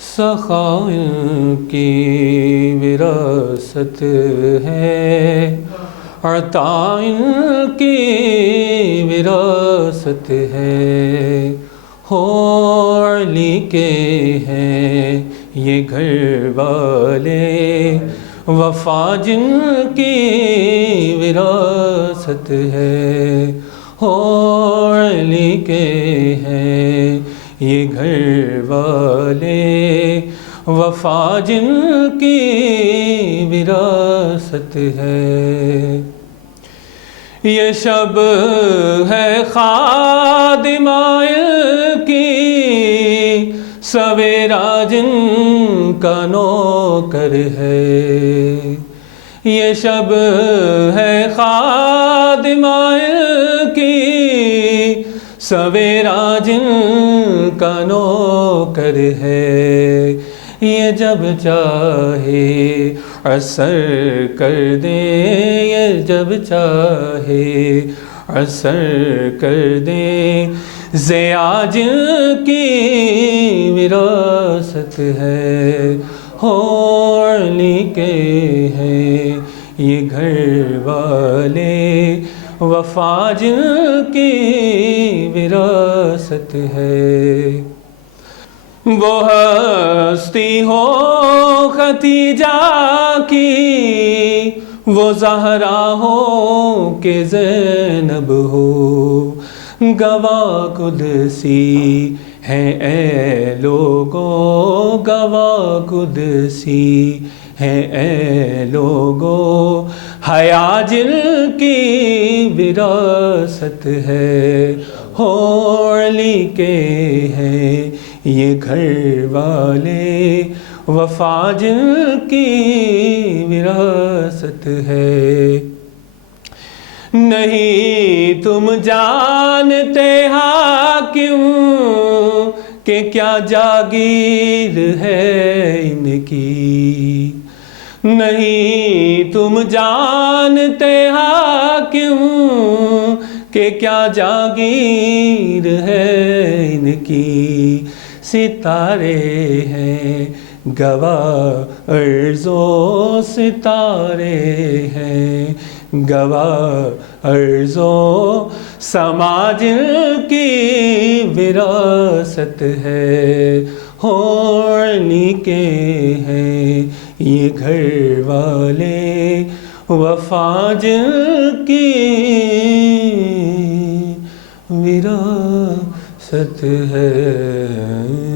سخائن کی وراثت ہے، عطائن کی وراثت ہے، علی کے ہیں یہ گھر والے، وفا جن کی وراثت ہے، علی کے ہیں یہ گھر والے، وفا جن کی وراثت ہے۔ یہ شب ہے خادمائل کی، سویرا جن کا نوکر ہے۔ یہ شب ہے خادمائل کی، سویرا جن کا نوکر ہے۔ یہ جب چاہے عصر کر دے، یہ جب چاہے عصر کر دے، ضیاء جن کی وراثت ہے، علی کے ہیں یہ گھر والے، وفا جن کی وراثت ہے۔ وہ ہستی ہو ختیجہ کی، وہ زہرا ہو کہ زینب ہو، گواہ قدسی ہے اے لوگو، گواہ قدسی ہے اے لوگو، حیا جن کی وراثت ہے، علی کے ہیں یہ گھر والے، وفا جن کی وراثت ہے۔ نہیں تم جانتے حاکم کہ کیا جاگیر ہے ان کی، نہیں تم جانتے حاکم کہ کیا جاگیر ہے ان کی، ستارے ہیں گواہ ارض و ستارے ہیں گواہ ارض و سما جن کی وراثت ہے، علی کے ہیں یہ گھر والے، وفا جن کی وراثت ہے۔